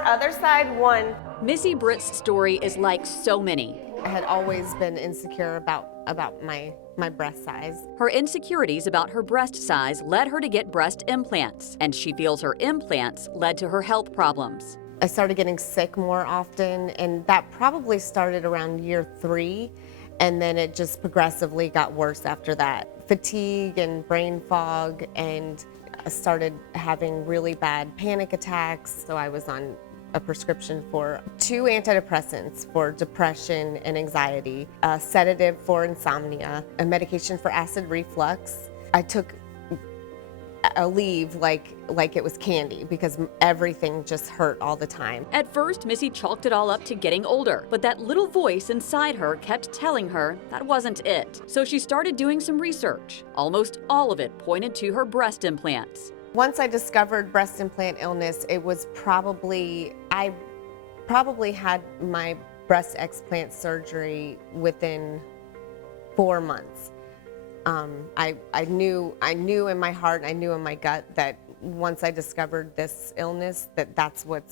4, other side, 1. Missy Britt's story is like so many. I had always been insecure about my breast size. Her insecurities about her breast size led her to get breast implants, and she feels her implants led to her health problems. I started getting sick more often, and that probably started around year 3, and then it just progressively got worse after that. Fatigue and brain fog, and I started having really bad panic attacks, so I was on a prescription for 2 antidepressants for depression and anxiety, a sedative for insomnia, a medication for acid reflux. I took a leave like it was candy because everything just hurt all the time. At first, Missy chalked it all up to getting older, but that little voice inside her kept telling her that wasn't it. So she started doing some research. Almost all of it pointed to her breast implants. Once I discovered breast implant illness, it was I probably had my breast explant surgery within 4 months. I knew in my heart, I knew in my gut that once I discovered this illness, that's what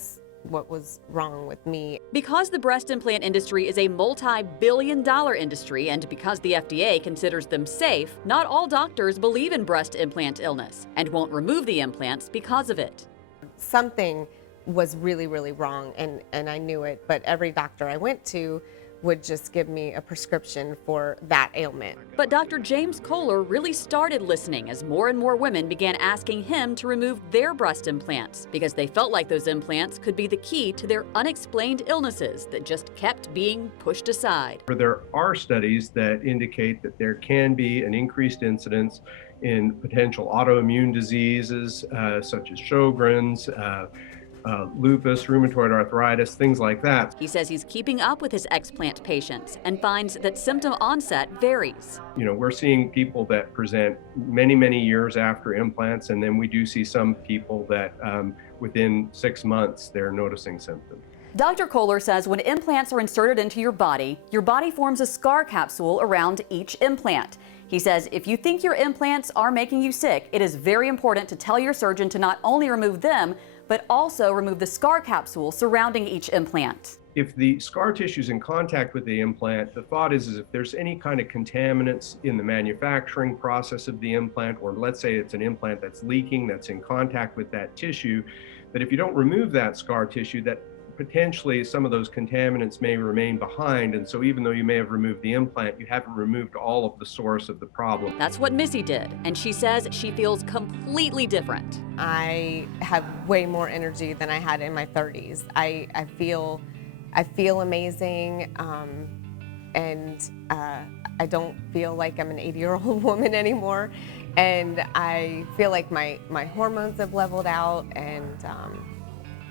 was wrong with me. Because the breast implant industry is a multi-billion-dollar industry, and because the FDA considers them safe, not all doctors believe in breast implant illness and won't remove the implants because of it. Something was really, really wrong, and I knew it, but every doctor I went to would just give me a prescription for that ailment. But Dr. James Kohler really started listening as more and more women began asking him to remove their breast implants because they felt like those implants could be the key to their unexplained illnesses that just kept being pushed aside. There are studies that indicate that there can be an increased incidence in potential autoimmune diseases such as Sjogren's, lupus, rheumatoid arthritis, things like that. He says he's keeping up with his explant patients and finds that symptom onset varies. We're seeing people that present many, many years after implants, and then we do see some people that within 6 months they're noticing symptoms. Dr. Kohler says when implants are inserted into your body forms a scar capsule around each implant. He says if you think your implants are making you sick, it is very important to tell your surgeon to not only remove them, but also remove the scar capsule surrounding each implant. If the scar tissue is in contact with the implant, the thought is if there's any kind of contaminants in the manufacturing process of the implant, or let's say it's an implant that's leaking, that's in contact with that tissue, that if you don't remove that scar tissue, that potentially some of those contaminants may remain behind, and so even though you may have removed the implant, you haven't removed all of the source of the problem. That's what Missy did, and she says she feels completely different. I have way more energy than I had in my 30s. I feel amazing, and I don't feel like I'm an 80-year-old woman anymore, and I feel like my hormones have leveled out, and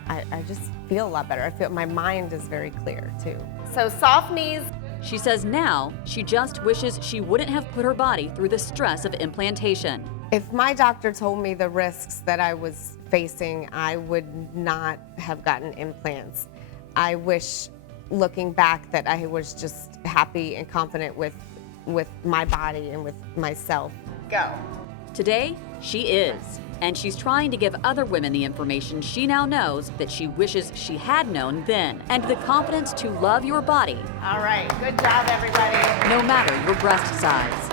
I just feel a lot better. I feel my mind is very clear too. So soft knees. She says now she just wishes she wouldn't have put her body through the stress of implantation. If my doctor told me the risks that I was facing, I would not have gotten implants. I wish, looking back, that I was just happy and confident with my body and with myself. Go. Today, she is. And she's trying to give other women the information she now knows that she wishes she had known then, and the confidence to love your body. All right, good job, everybody. No matter your breast size.